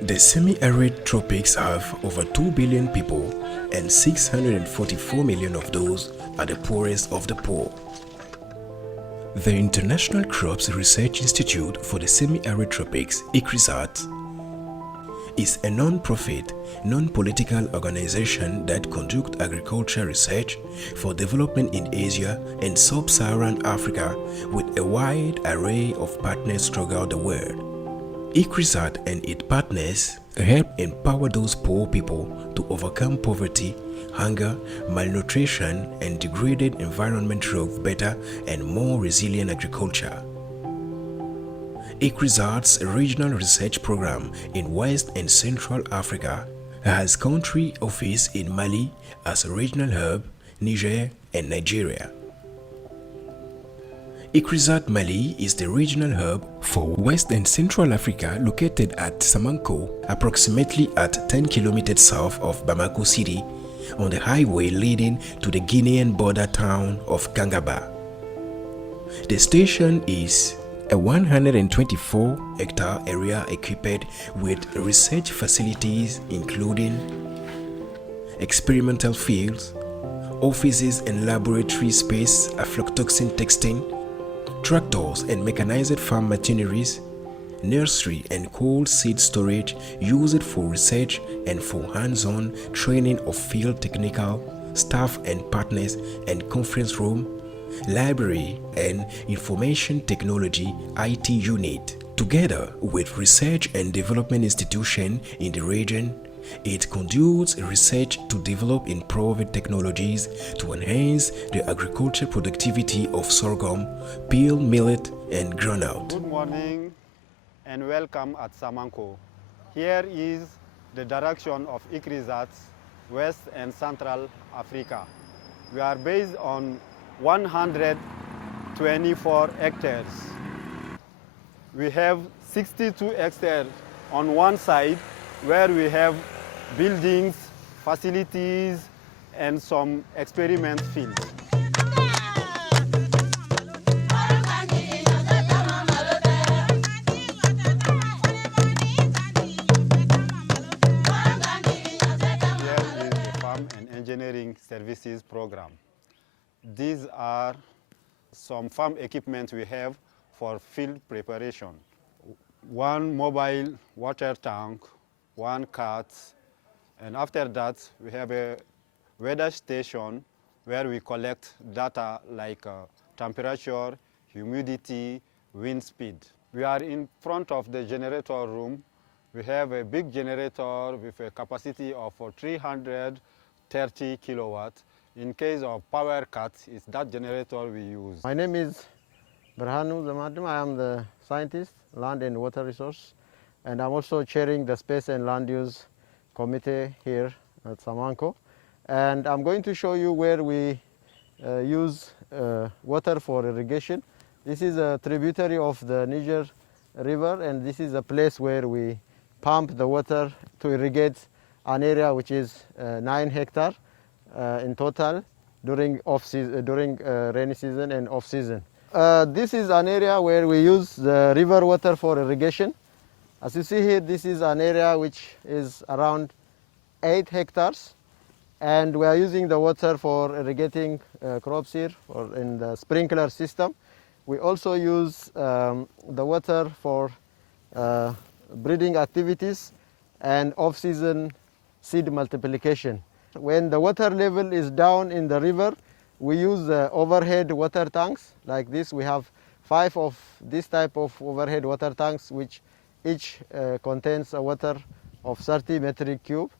The semi-arid tropics have over 2 billion people and 644 million of those are the poorest of the poor. The International Crops Research Institute for the Semi-Arid Tropics, ICRISAT, is a non-profit, non-political organization that conducts agriculture research for development in Asia and Sub-Saharan Africa with a wide array of partners throughout the world. ICRISAT and its partners help empower those poor people to overcome poverty, hunger, malnutrition, and degraded environment through better and more resilient agriculture. ICRISAT's regional research program in West and Central Africa has country office in Mali as a regional hub, Niger, and Nigeria. ICRISAT Mali is the regional hub for West and Central Africa, located at Samanko, approximately at 10 kilometers south of Bamako City, on the highway leading to the Guinean border town of Kangaba. The station is a 124-hectare area equipped with research facilities including experimental fields, offices and laboratory space, aflatoxin testing, tractors and mechanized farm machineries, nursery and cold seed storage used for research and for hands-on training of field technical staff and partners, and conference room, library and information technology IT unit. Together with research and development institution in the region, it conducts research to develop improved technologies to enhance the agricultural productivity of sorghum, peel, millet, and groundnut. Good morning and welcome at Samanko. Here is the direction of ICRISAT, West and Central Africa. We are based on 124 hectares. We have 62 hectares on one side where we have buildings, facilities, and some experiment fields. Here is the Farm and Engineering Services Program. These are some farm equipment we have for field preparation. One mobile water tank, one cart, and after that we have a weather station where we collect data like temperature, humidity, wind speed. We are in front of the generator room. We have a big generator with a capacity of 330 kilowatts. In case of power cuts, it's that generator we use. My name is Berhanu Zamadim. I am the scientist, land and water resource, and I'm also chairing the Space and Land Use Committee here at Samanko. And I'm going to show you where we use water for irrigation. This is a tributary of the Niger River, and this is a place where we pump the water to irrigate an area which is 9 hectares in total during rainy season and off season. This is an area where we use the river water for irrigation. As you see here, this is an area which is around 8 hectares, and we are using the water for irrigating crops here or in the sprinkler system. We also use the water for breeding activities and off-season seed multiplication. When the water level is down in the river, we use overhead water tanks like this. We have 5 of this type of overhead water tanks, which each contains a water of 30 metric cube,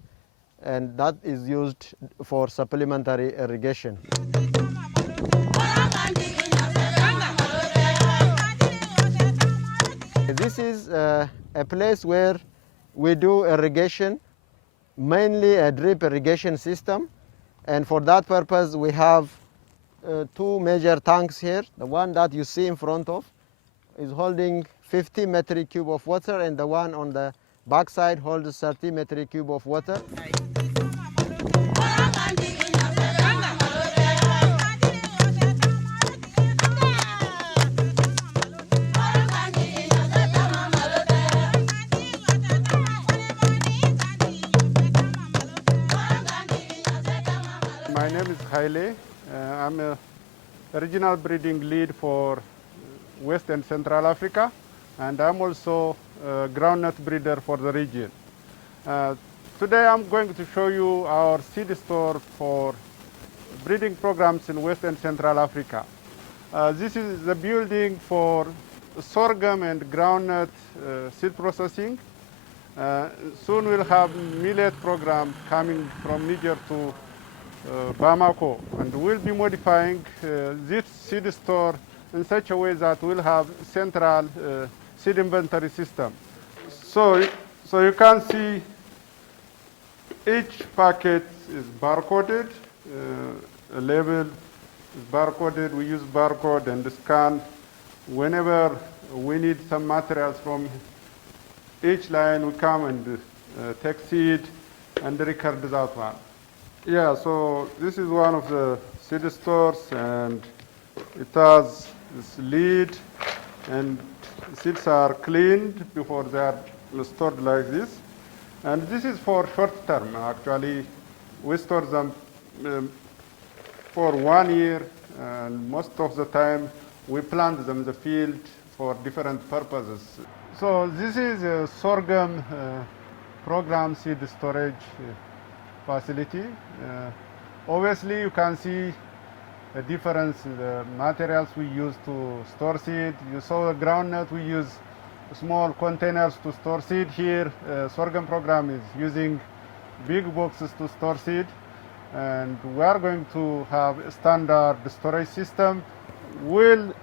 and that is used for supplementary irrigation. This is a place where we do irrigation, mainly a drip irrigation system, and for that purpose we have 2 major tanks here. The one that you see in front of is holding 50 metric cube of water, and the one on the back side holds 30 metric cube of water. My name is Haile. I'm a regional breeding lead for West and Central Africa, and I'm also a groundnut breeder for the region. Today I'm going to show you our seed store for breeding programs in West and Central Africa. This is the building for sorghum and groundnut seed processing. Soon we'll have millet program coming from Niger to Bamako, and we'll be modifying this seed store in such a way that we'll have central seed inventory system. So you can see each packet is barcoded, a label is barcoded. We use barcode and scan whenever we need some materials from each line. We come and take seed and record that one. Yeah, so this is one of the seed stores, and it has this lid, and seeds are cleaned before they are stored like this. And this is for short term. Actually, we store them for 1 year, and most of the time we plant them in the field for different purposes. So this is a sorghum program seed storage facility. Obviously, you can see a difference in the materials we use to store seed. You saw the groundnut, we use small containers to store seed. Here, sorghum program is using big boxes to store seed. And we are going to have a standard storage system. We'll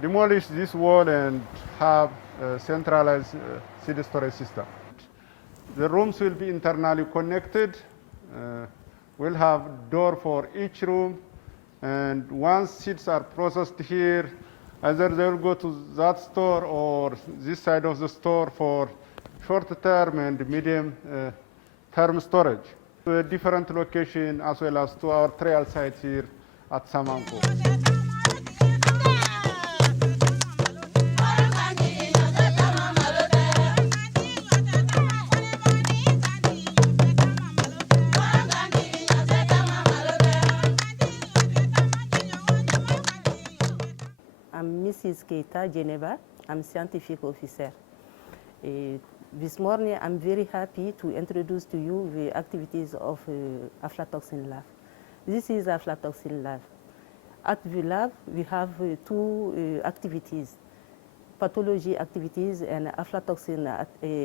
demolish this wall and have a centralized seed storage system. The rooms will be internally connected. We'll have door for each room, and once seeds are processed here, either they will go to that store or this side of the store for short-term and medium-term storage. To a different location, as well as to our trial site here at Samanko. I'm Mrs. Keita Geneva. I'm scientific officer. This morning, I'm very happy to introduce to you the activities of aflatoxin lab. This is aflatoxin lab. At the lab, we have two activities: pathology activities and aflatoxin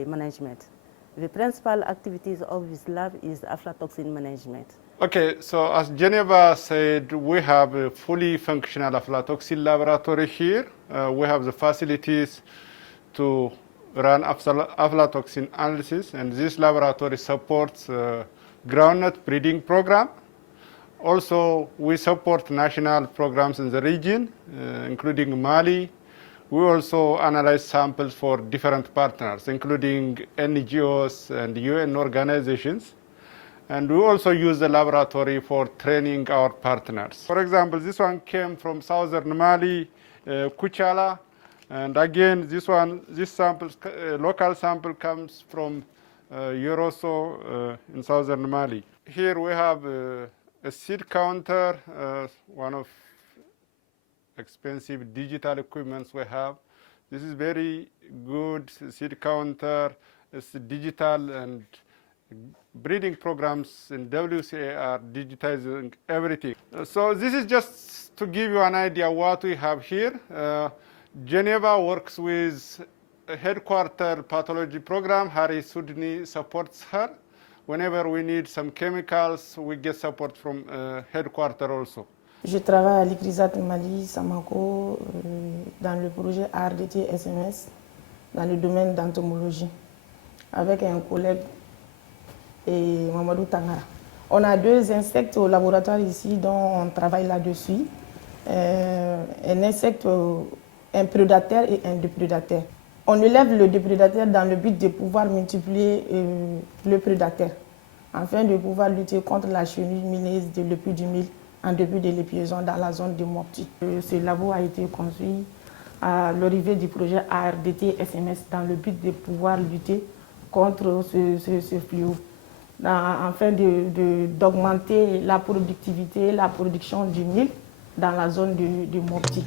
management. The principal activities of this lab is aflatoxin management. Okay, so as Geneva said, we have a fully functional aflatoxin laboratory here. We have the facilities to run aflatoxin analysis, and this laboratory supports groundnut breeding program. Also, we support national programs in the region, including Mali. We also analyze samples for different partners, including NGOs and UN organizations. And we also use the laboratory for training our partners. For example, this one came from southern Mali, Kuchala. And again, this local sample comes from Yoroso in southern Mali. Here we have a seed counter, one of expensive digital equipments we have. This is very good seed counter. It's digital, and breeding programs in WCA are digitizing everything. So this is just to give you an idea what we have here. Geneva works with a headquarter pathology program. Harry Sudni supports her. Whenever we need some chemicals, we get support from headquarter also. Je travaille à l'ICRISAT Mali, Samanko, dans le projet ARDT SMS, dans le domaine d'entomologie, avec un collègue et Mamadou Tangara. On a deux insectes au laboratoire ici dont on travaille là-dessus. Un insecte, un prédateur et un déprédateur. On élève le déprédateur dans le but de pouvoir multiplier le prédateur, afin de pouvoir lutter contre la chenille mineuse de l'épi du mil en début de l'épiaison dans la zone de Mopti. Ce labo a été construit à l'arrivée du projet ARDT SMS dans le but de pouvoir lutter contre ce fléau. afin d'augmenter la productivité, la production du mil dans la zone du Mopti.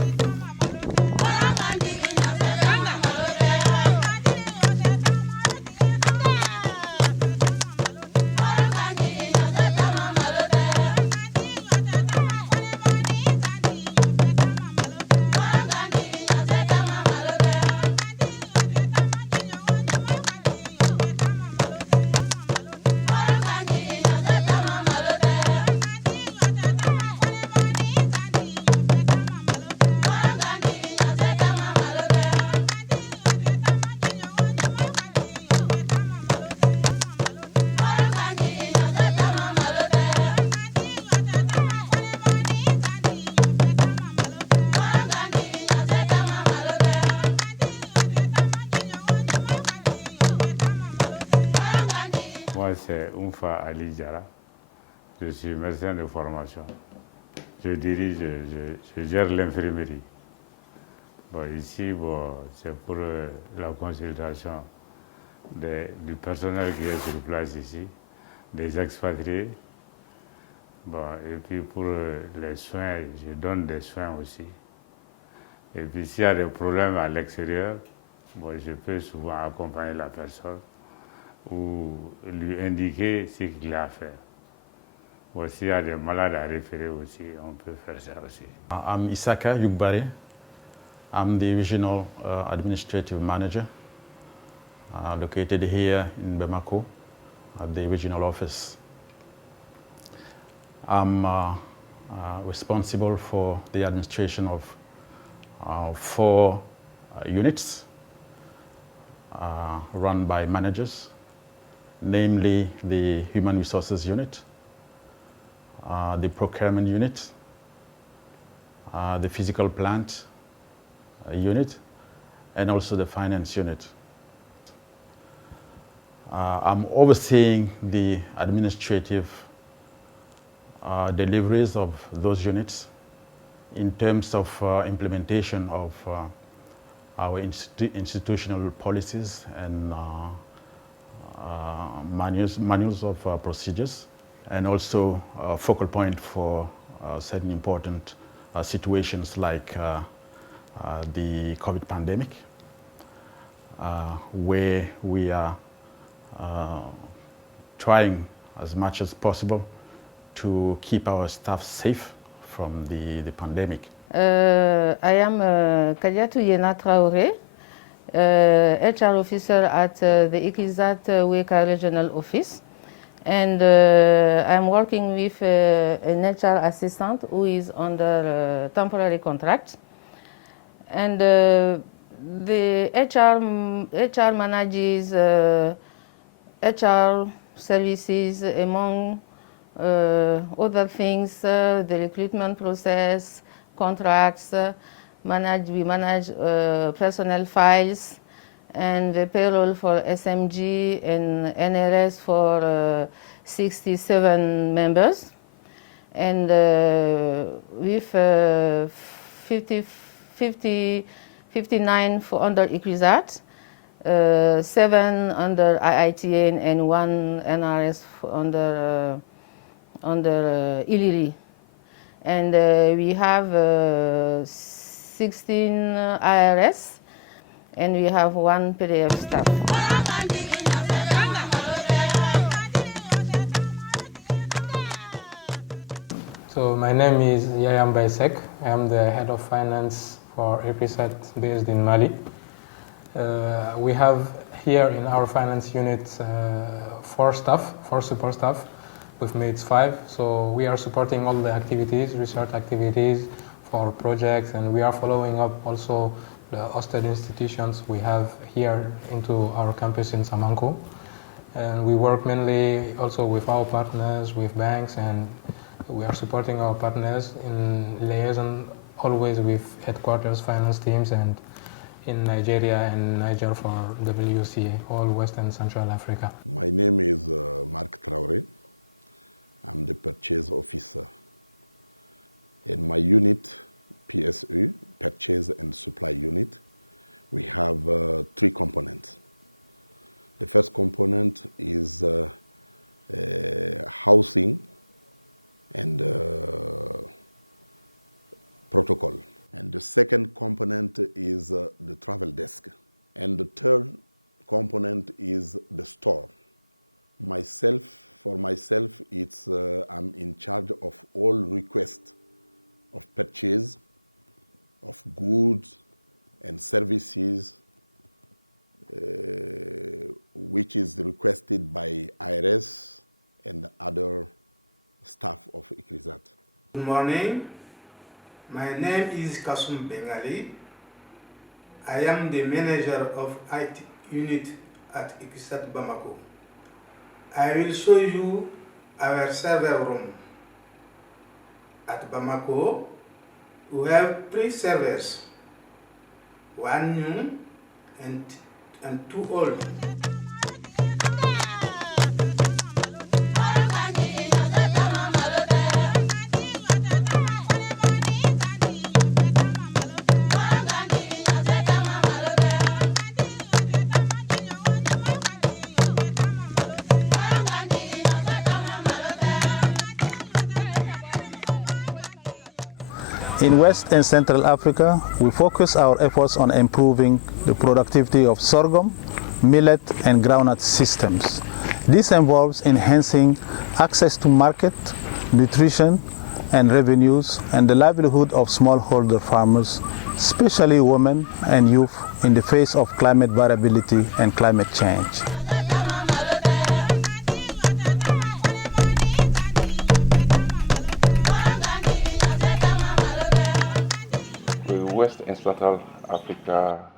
Moi, c'est Oumfa Ali Diara. Je suis médecin de formation. Je dirige, je gère l'infirmerie. Bon, ici, c'est pour la consultation du personnel qui est sur place ici, des expatriés. Bon, et puis pour les soins, je donne des soins aussi. Et puis s'il y a des problèmes à l'extérieur, bon, je peux souvent accompagner la personne ou lui indiquer ce qu'il a à faire. Bon, s'il y a des malades à référer aussi, on peut faire ça aussi. I'm Isaka Yugbare. I'm the Regional Administrative Manager located here in Bamako at the regional office. I'm responsible for the administration of 4 units run by managers, namely the Human Resources Unit, the Procurement Unit, the Physical Plant Unit, and also the Finance Unit. I'm overseeing the administrative deliveries of those units in terms of implementation of our institutional policies and manuals of procedures, and also a focal point for certain important situations like the COVID pandemic, where we are trying as much as possible to keep our staff safe from the pandemic. I am Kadiatou Yena Traoré, HR officer at the Ikizat Weka Regional Office. And I'm working with an HR assistant who is under temporary contract. And the HR manages HR services, among other things, the recruitment process, contracts, we manage personnel files, and the payroll for SMG and NRS for 67 members. And with 59 for under ICRISAT, 7 under IITN, and 1 NRS under ILIRI. And we have 16 IRS, and we have 1 PDF staff. So my name is Yayam Baisek. I am the head of finance for ICRISAT based in Mali. We have here in our finance unit 4 support staff. We've made 5, so we are supporting all the activities, research activities for projects, and we are following up also the hosted institutions we have here into our campus in Samanko. And we work mainly also with our partners, with banks, and we are supporting our partners in liaison always with headquarters finance teams and in Nigeria and Niger for WCA, all West and Central Africa. My name is Mark Traoré. I'm the purchase officer. In my unit, PSU, Purchase and Supply Unit, we have 3 components. The first component is housing, and protocol. And the second component is the travel desk. And the third component is the store. For myself, it's I'm in charge of all requests of purchase of goods and services which is requested by IRS and other staff of ICRISAT. Good morning. My name is Kasum Bengali. I am the manager of IT unit at ICRISAT Bamako. I will show you our server room. At Bamako, we have 3 servers, 1 new and 2 old. In West and Central Africa, we focus our efforts on improving the productivity of sorghum, millet, and groundnut systems. This involves enhancing access to market, nutrition, and revenues, and the livelihood of smallholder farmers, especially women and youth, in the face of climate variability and climate change. West and Central Africa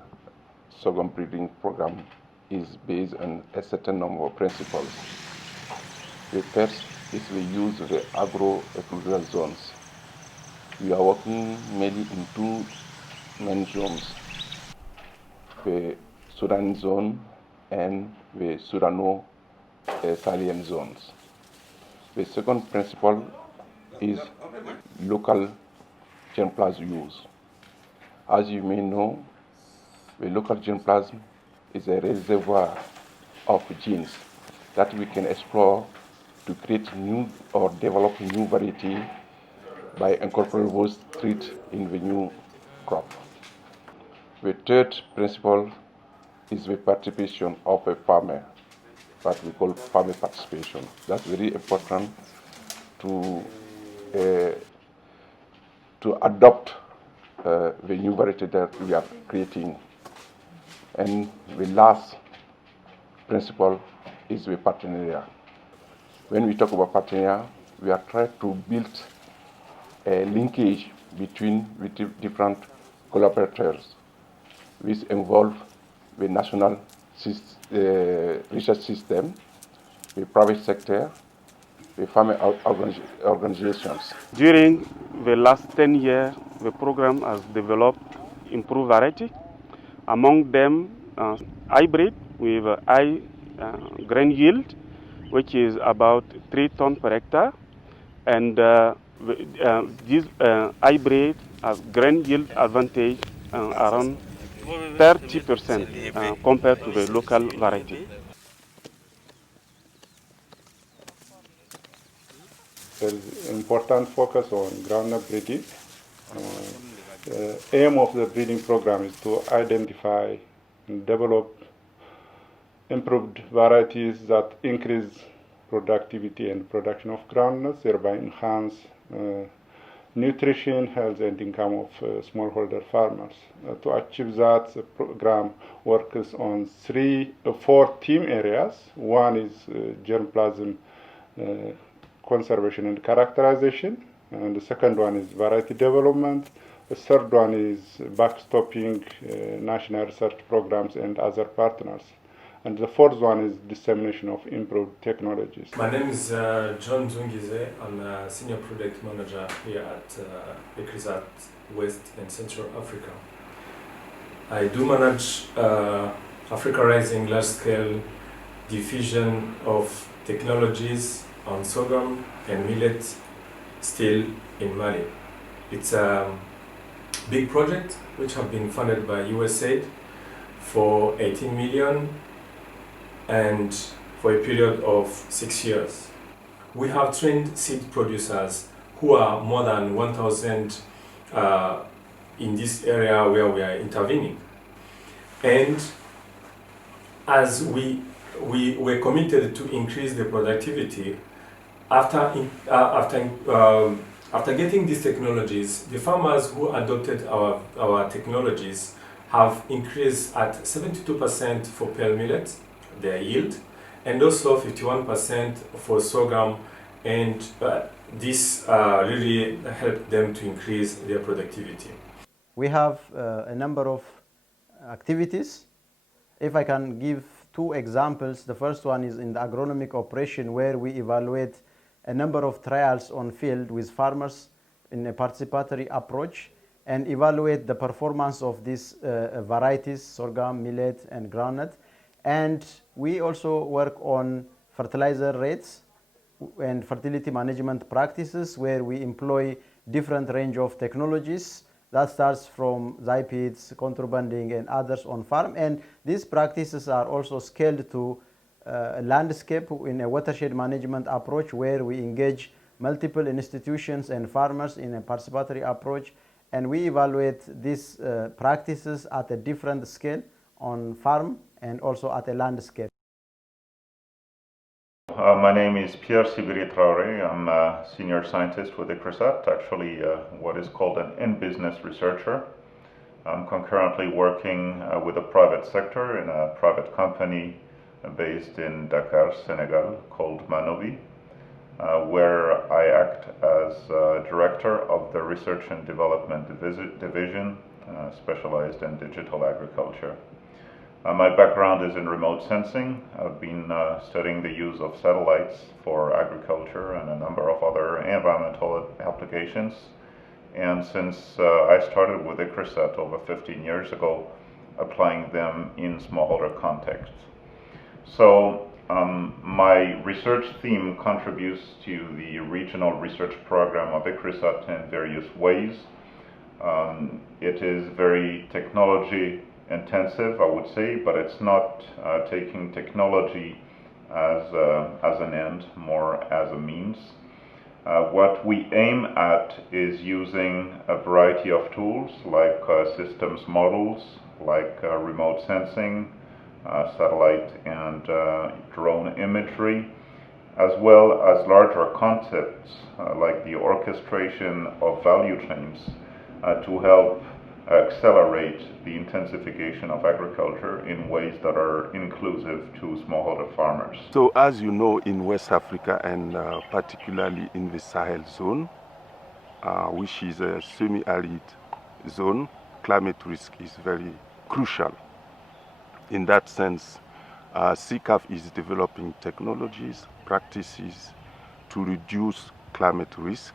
sorghum breeding program is based on a certain number of principles. The first is we use the agro-ecological zones. We are working mainly in 2 main zones, the Sudan zone and the Sudano-Sahelian zones. The second principle is local germplasm use. As you may know, the local germplasm is a reservoir of genes that we can explore to create new or develop new variety by incorporating those traits in the new crop. The third principle is the participation of a farmer, what we call farmer participation. That's very important to adopt the new variety that we are creating. And the last principle is the partenariat. When we talk about partenariat, we are trying to build a linkage between the different collaborators, which involve the national research system, the private sector, the farmer organizations. During the last 10 years, the program has developed improved variety. Among them, hybrid with high grain yield, which is about 3 tons per hectare, and this hybrid has grain yield advantage around 30% compared to the local variety. There is important focus on groundnut breeding. The aim of the breeding program is to identify and develop improved varieties that increase productivity and production of groundnuts, thereby enhance nutrition, health, and income of smallholder farmers. To achieve that, the program works on 4 theme areas. One is germplasm conservation and characterization, and the second one is variety development. The third one is backstopping national research programs and other partners. And the fourth one is dissemination of improved technologies. My name is John Zungize. I'm a senior product manager here at ICRISAT West and Central Africa. I do manage Africa Rising large-scale diffusion of technologies on sorghum and millet still in Mali. It's a big project which have been funded by USAID for 18 million, and for a period of 6 years. We have trained seed producers who are more than 1,000 in this area where we are intervening. And as we were committed to increase the productivity, after getting these technologies, the farmers who adopted our technologies have increased at 72% for pearl millet, their yield, and also 51% for sorghum, and this really helped them to increase their productivity. We have a number of activities. If I can give two examples, the first one is in the agronomic operation, where we evaluate a number of trials on field with farmers in a participatory approach and evaluate the performance of these varieties, sorghum, millet, and groundnut. And we also work on fertilizer rates and fertility management practices, where we employ different range of technologies that starts from Zypids, contrabanding, and others on farm. And these practices are also scaled to a landscape in a watershed management approach, where we engage multiple institutions and farmers in a participatory approach, and we evaluate these practices at a different scale on farm and also at a land scale. My name is Pierre Sibiri Traoré. I'm a senior scientist with ICRISAT, actually what is called an in-business researcher. I'm concurrently working with the private sector in a private company based in Dakar, Senegal, called Manovi, where I act as director of the Research and Development Division, specialized in digital agriculture. My background is in remote sensing. I've been studying the use of satellites for agriculture and a number of other environmental applications. And since I started with ICRISAT over 15 years ago, applying them in smallholder contexts. So my research theme contributes to the regional research program of ICRISAT in various ways. It is very technology intensive, I would say, but it's not taking technology as an end, more as a means. What we aim at is using a variety of tools like systems models, like remote sensing, satellite and drone imagery, as well as larger concepts like the orchestration of value chains to help accelerate the intensification of agriculture in ways that are inclusive to smallholder farmers. So as you know, in West Africa and particularly in the Sahel zone, which is a semi-arid zone, climate risk is very crucial. In that sense, CCAF is developing technologies, practices to reduce climate risk,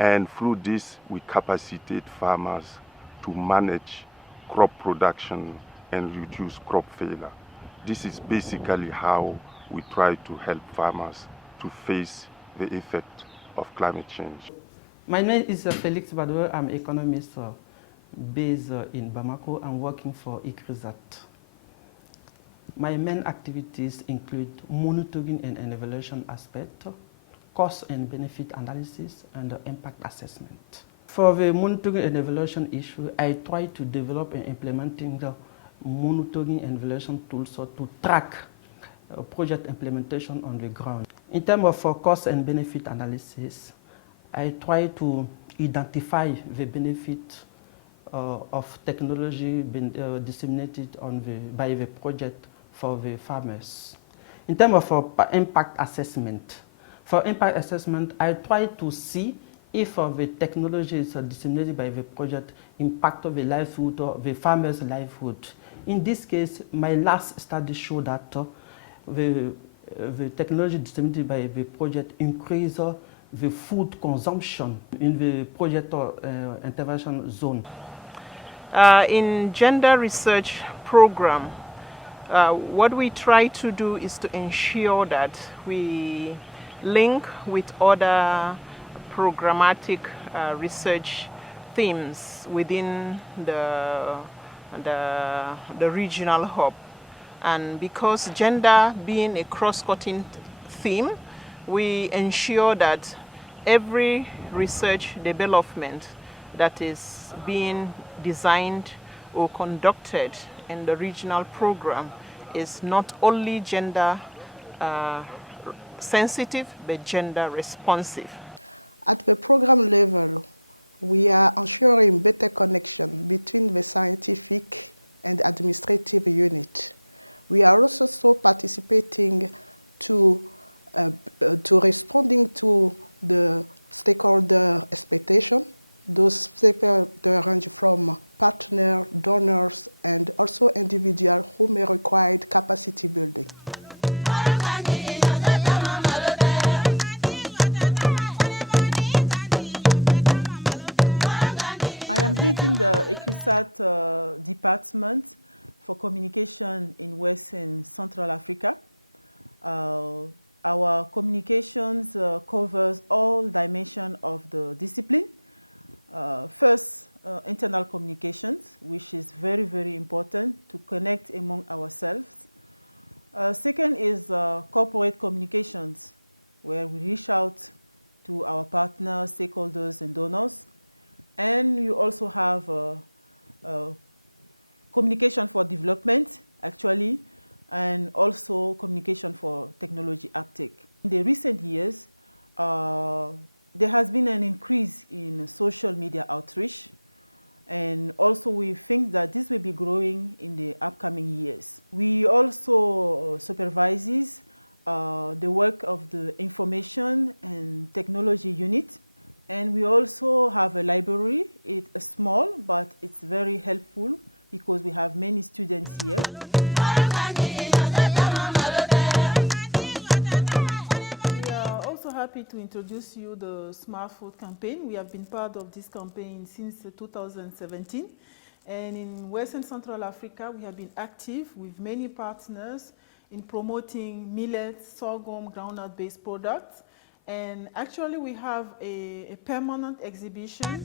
and through this we capacitate farmers to manage crop production and reduce crop failure. This is basically how we try to help farmers to face the effect of climate change. My name is Felix Badouer. I'm an economist based in Bamako. I'm working for ICRISAT. My main activities include monitoring and evaluation aspect, cost and benefit analysis, and impact assessment. For the monitoring and evaluation issue, I try to develop and implementing the monitoring and evaluation tools to track project implementation on the ground. In terms of cost and benefit analysis, I try to identify the benefit of technology being disseminated by the project for the farmers. In terms of impact assessment, for impact assessment, I try to see if the technology is disseminated by the project impact of the livelihood or the farmer's livelihood. In this case, my last study showed that the technology disseminated by the project increased the food consumption in the project intervention zone. In gender research program, what we try to do is to ensure that we link with other programmatic research themes within the regional hub. And because gender being a cross-cutting theme, we ensure that every research development that is being designed or conducted in the regional program is not only gender sensitive, but gender responsive. At the program level, we are ensuring better connection between the scientific and administrative unit. We are also participating to responding to the stakeholder expectation. Those stakeholders range from partners, donors, and also individuals who may require capacity building. I am heading the ECRISAT department for communication in West and Central Africa. Our communications covers all dimensions of the discipline. First, internal communications, which is very, very important to connect among ourselves. Second is corporate communications, where we reach out to our partners, stakeholders, and donors. And you also have communication for development, actually, and also communication for technology uptake. In the recent years, there has been an increase in social media outreach, and also we think that this will be growing in the upcoming years. We also supervise the work of the information and technology unit. And we also have a library. It's small, but it's very helpful because we have many students here. We are also happy to introduce you the Smart Food campaign. We have been part of this campaign since 2017. And in West and Central Africa, we have been active with many partners in promoting millet, sorghum, groundnut-based products. And actually, we have a permanent exhibition.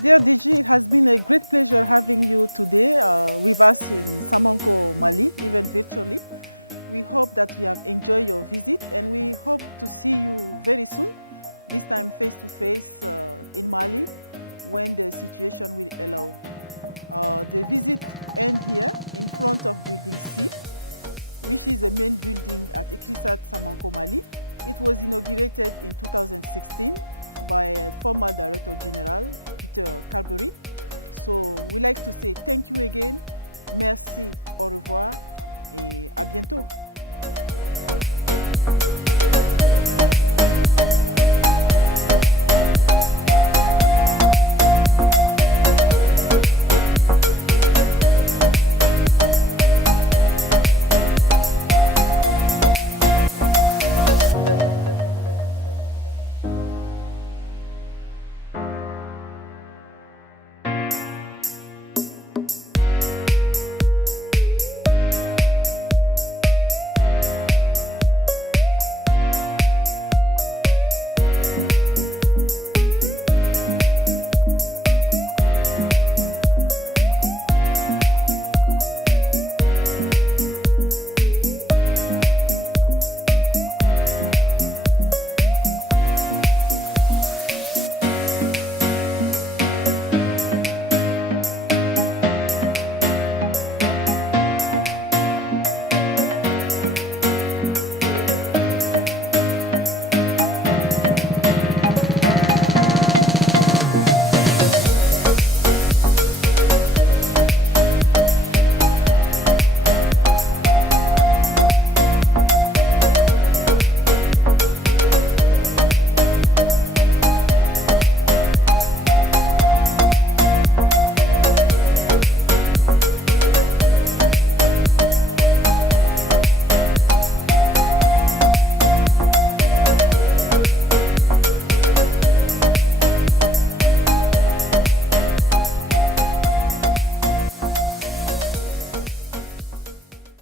Dear DG, it has been a great pleasure having you today with us in Samanko, Mali, even virtually. We hope that you have enjoyed your visit, and we hope to see you very soon, this time face-to-face in Mali, when the situation will allow. The visit ends here in front of Building C, which is the main building at ECRISAT Samanko, Mali. It was inaugurated in 2016 by former Director General Peter Carberry. So we like to say thank you again, merci, au revoir et à bientôt.